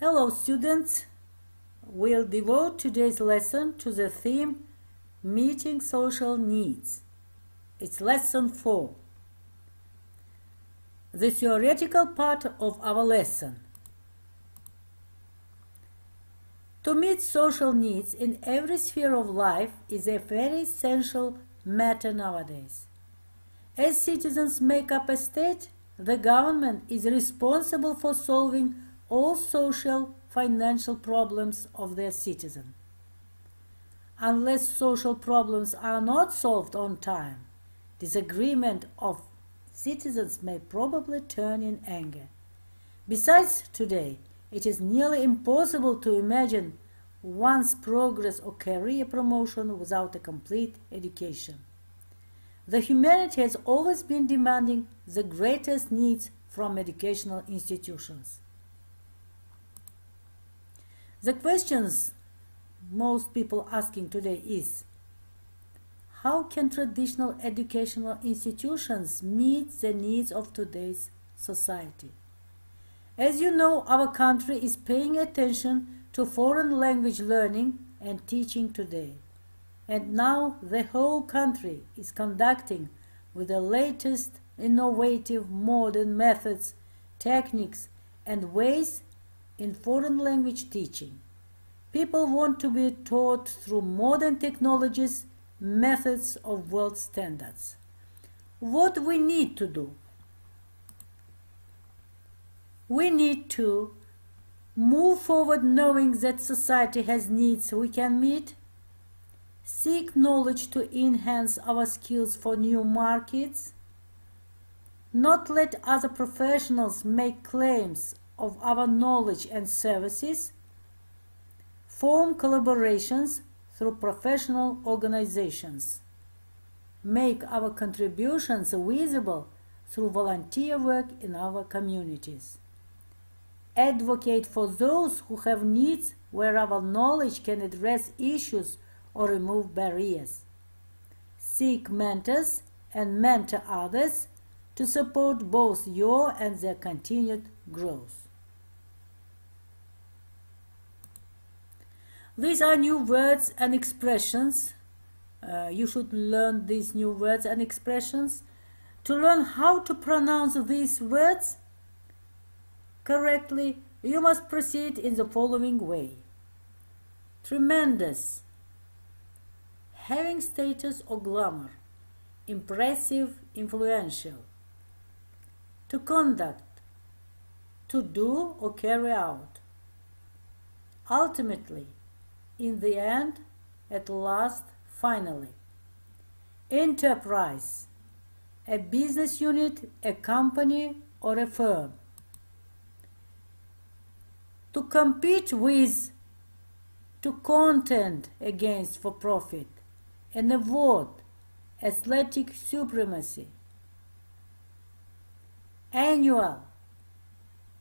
Hello students, we'll devote today's lesson to the theme Meeting Social Needs. It's lesson 4. The theoretical part of our lesson. To meet social needs in every sphere of life is a very essential matter nowadays. As citizens make up a state, the government is responsible for solving all social, financial problems of their citizens. Unless social problems are not solved on time, disagreement of citizens may probably turn in anger. Besides, today, it is nearly impossible to imagine one's progress or career promotion without a complete education. The humanity has always been demanding the greatest needs from educational institutions. The questions most people asking today is, how can traditional educational institutions meet the needs of today's society? As you know, our country is paying attention to foreign language learning and teaching today. And now the whole country is conducting with the latest innovative modern methods, techniques, and ways in foreign language teaching. People want to be taught through modern technologies, methods of world standards. What we need to do? We need to move forward knowing that society has needs we can meet, seek knowledge to enhance our skills for new markets, not let other professionals make claims of our knowledge and services, form collaborations through professional organizations, make our contributions visible through volunteer work in our communities, advocate for those who have needs where our knowledge can address issues or remove barriers, seek mentors and mentor others to support both your and their continued growth. These are new words and expressions. You should learn these new words and expressions. To learn how to pronounce these words correctly, you must proceed in the following way. Tremendous, having status or glamour, impressive, influential. To conduct, to do or carry out. Ultimately, in the end, at last, finally. Enterprise, a business unit, a company, or a firm. To compete with, to contend against for profit, an award, athletic supremacy. Annual,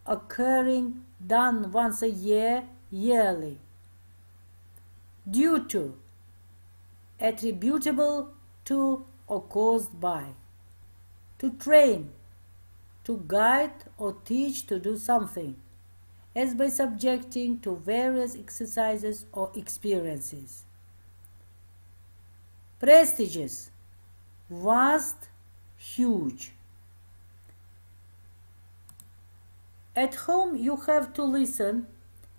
occurring, done once a year, yearly. Due to, attributable to or caused by. To train, to guide or teach to do something, as by subjecting to various exercises or experiences. Prestigious, vast, huge. At home you have to listen,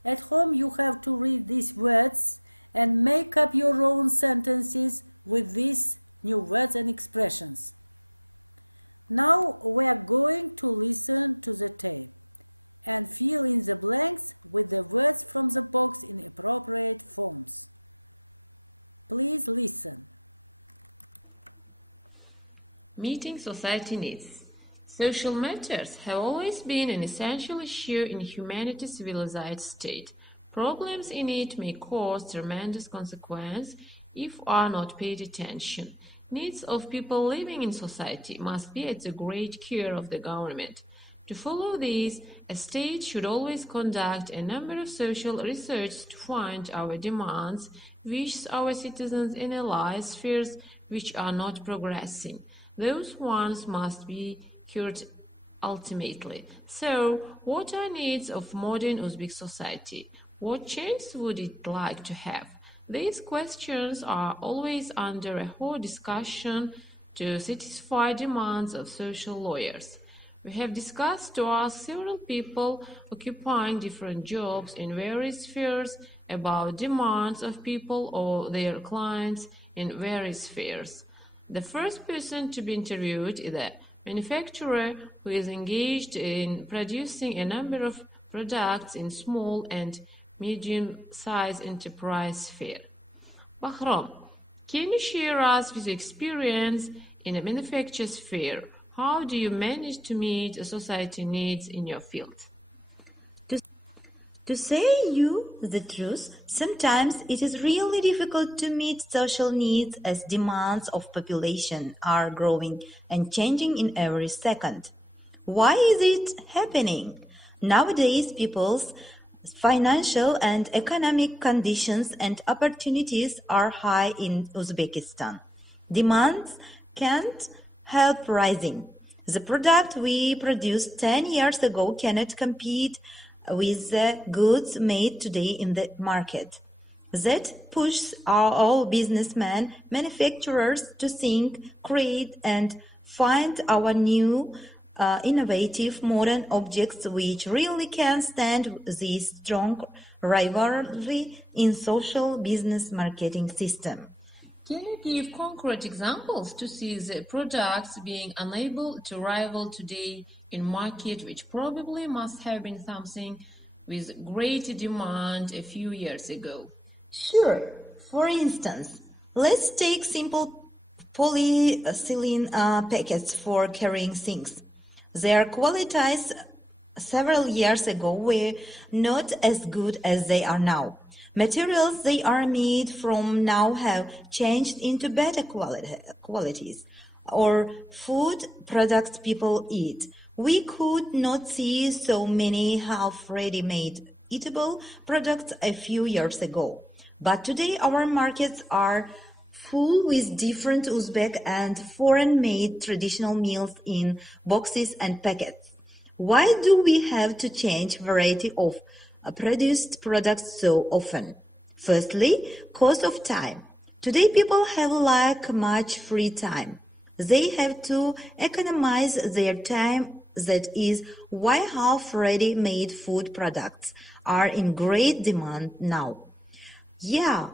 at home you have to read these words and make up your own sentences with these new words and expressions. Now we are going to listen to the tape and fill in the blanks with the words from the box in appropriate forms. Please listen. Meeting society needs. Social matters have always been an essential issue in humanity's civilized state. Problems in it may cause tremendous consequence if are not paid attention. Needs of people living in society must be at the great care of the government. To follow these, a state should always conduct a number of social research to find our demands, wishes our citizens in allied spheres which are not progressing. Those ones must be cured ultimately. So, what are needs of modern Uzbek society? What change would it like to have? These questions are always under a hot discussion to satisfy demands of social lawyers. We have discussed to ask several people occupying different jobs in various spheres about demands of people or their clients in various spheres. The first person to be interviewed is a manufacturer who is engaged in producing a number of products in small and medium-sized enterprise sphere. Bahram, can you share us with your experience in a manufacturing sphere? How do you manage to meet society needs in your field? To say you the truth, sometimes it is really difficult to meet social needs as demands of population are growing and changing in every second. Why is it happening? Nowadays, people's financial and economic conditions and opportunities are high in Uzbekistan. Demands can't help rising. The product we produced 10 years ago cannot compete with the goods made today in the market. That pushes all businessmen, manufacturers to think, create, and find our new, innovative, modern objects which really can stand this strong rivalry in social business marketing system. Can you give concrete examples to see the products being unable to rival today in market, which probably must have been something with great demand a few years ago? Sure. For instance, let's take simple polyethylene packets for carrying things. Their qualities several years ago were not as good as they are now. Materials they are made from now have changed into better qualities or food products people eat. We could not see so many half ready-made eatable products a few years ago. But today our markets are full with different Uzbek and foreign-made traditional meals in boxes and packets. Why do we have to change variety of produced products so often? Firstly, cost of time. Today people have like much free time. They have to economize their time. That is why half ready-made food products are in great demand now. Yeah,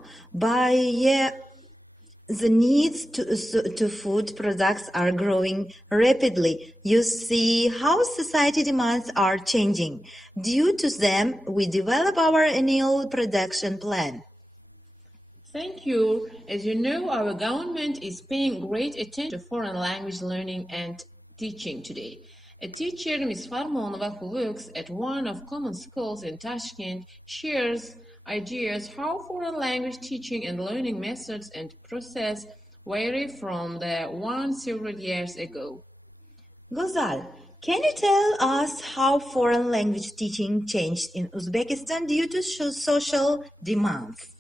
the needs to food products are growing rapidly. You see how society demands are changing. Due to them, we develop our annual production plan. Thank you. As you know, our government is paying great attention to foreign language learning and teaching today. A teacher, Ms. Farmonova, who works at one of common schools in Tashkent, shares ideas how foreign language teaching and learning methods and process vary from the one several years ago. Gozal, can you tell us how foreign language teaching changed in Uzbekistan due to social demands?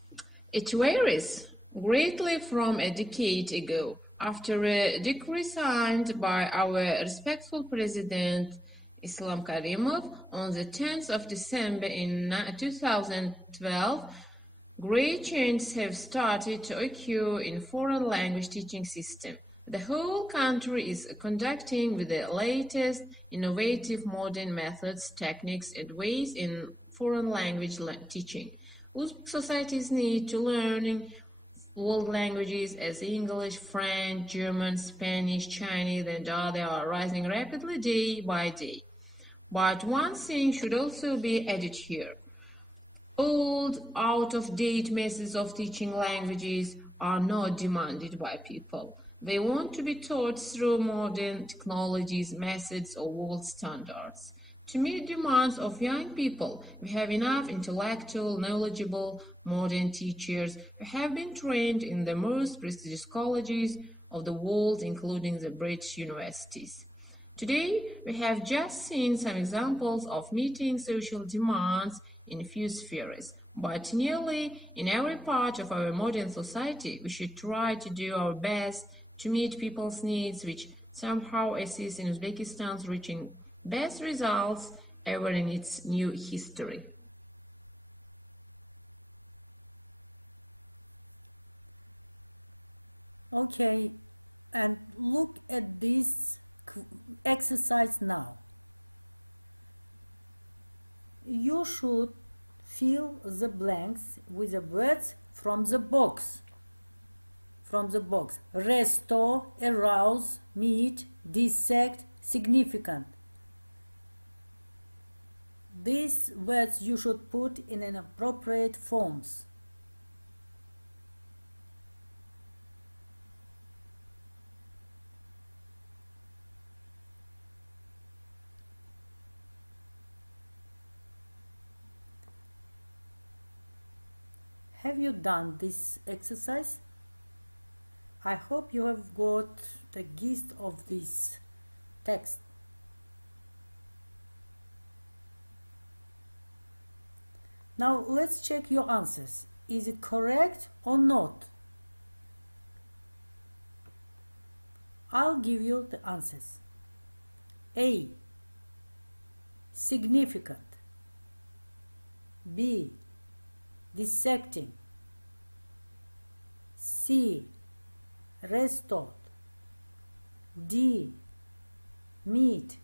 It varies greatly from a decade ago. After a decree signed by our respectful President Islam Karimov on the 10th of December in 2012, great changes have started to occur in foreign language teaching system. The whole country is conducting with the latest innovative modern methods, techniques, and ways in foreign language teaching. Uzbek societies need to learning world languages as English, French, German, Spanish, Chinese, and others are rising rapidly day by day. But one thing should also be added here. Old, out-of-date methods of teaching languages are not demanded by people. They want to be taught through modern technologies, methods, or world standards. To meet demands of young people, we have enough intellectual, knowledgeable, modern teachers who have been trained in the most prestigious colleges of the world, including the British universities. Today, we have just seen some examples of meeting social demands in a few spheres, but nearly in every part of our modern society, we should try to do our best to meet people's needs, which somehow assist in Uzbekistan's reaching Best results ever in its new history. Okay, and look at this exercise now. You should fill the blanks with the words from the box. Restore, arouse, meet, dissect, significant. These words you should put in an appropriate forms. Have you done this exercise? I hope you have got the gist of this text. Now let's check your answers. Is it correct or not? I'll give you the answers. A. Significant. B. Dissecting. C. Restored. D. Meet.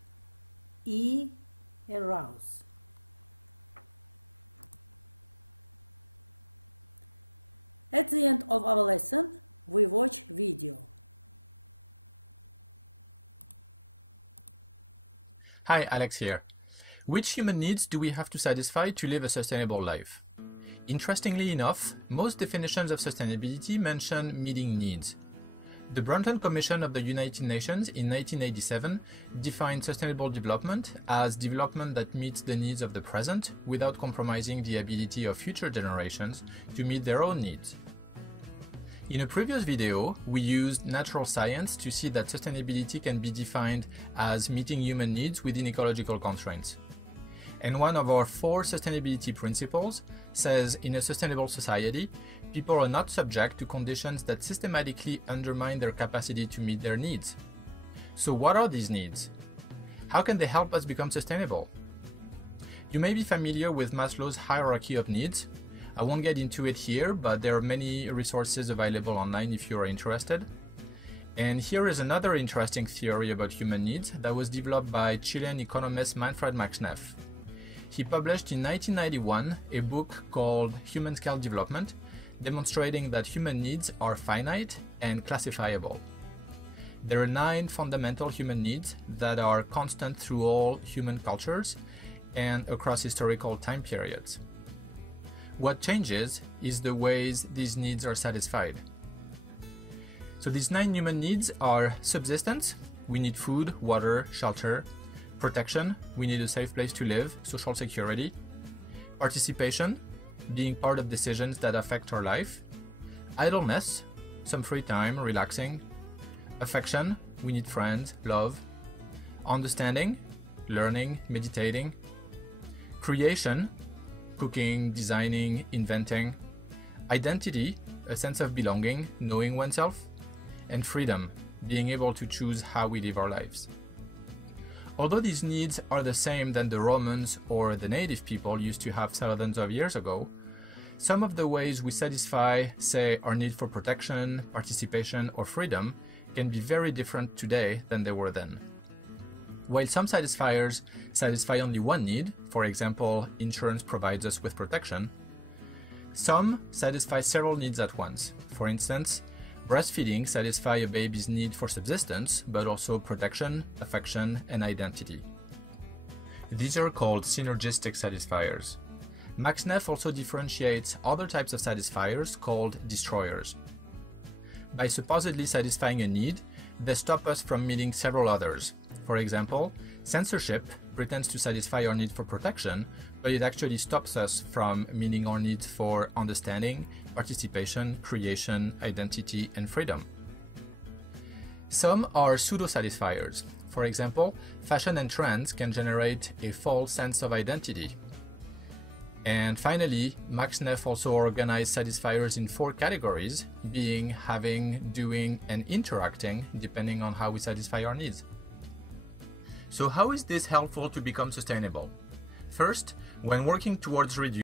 E. Arouse. At the end of our lesson, we watch video. Hi, Alex here. Which human needs do we have to satisfy to live a sustainable life? Interestingly enough, most definitions of sustainability mention meeting needs. The Brundtland Commission of the United Nations in 1987 defined sustainable development as development that meets the needs of the present without compromising the ability of future generations to meet their own needs. In a previous video, we used natural science to see that sustainability can be defined as meeting human needs within ecological constraints. And one of our 4 sustainability principles says in a sustainable society, people are not subject to conditions that systematically undermine their capacity to meet their needs. So what are these needs? How can they help us become sustainable? You may be familiar with Maslow's hierarchy of needs. I won't get into it here, but there are many resources available online if you are interested. And here is another interesting theory about human needs that was developed by Chilean economist Manfred Max Neff. He published in 1991 a book called Human Scale Development, demonstrating that human needs are finite and classifiable. There are 9 fundamental human needs that are constant through all human cultures and across historical time periods. What changes is the ways these needs are satisfied. So these 9 human needs are subsistence, we need food, water, shelter; protection, we need a safe place to live, social security; participation, being part of decisions that affect our life; idleness, some free time, relaxing; affection, we need friends, love; understanding, learning, meditating; creation, cooking, designing, inventing; identity, a sense of belonging, knowing oneself; and freedom, being able to choose how we live our lives. Although these needs are the same than the Romans or the native people used to have thousands of years ago, some of the ways we satisfy, say, our need for protection, participation, or freedom can be very different today than they were then. While some satisfiers satisfy only one need, for example, insurance provides us with protection, some satisfy several needs at once. For instance, breastfeeding satisfies a baby's need for subsistence, but also protection, affection, and identity. These are called synergistic satisfiers. Max Neff also differentiates other types of satisfiers called destroyers. By supposedly satisfying a need, they stop us from meeting several others. For example, censorship pretends to satisfy our need for protection, but it actually stops us from meeting our needs for understanding, participation, creation, identity, and freedom. Some are pseudo-satisfiers. For example, fashion and trends can generate a false sense of identity. And finally, Max Neff also organized satisfiers in 4 categories, being, having, doing, and interacting, depending on how we satisfy our needs. So how is this helpful to become sustainable? First, when working towards reducing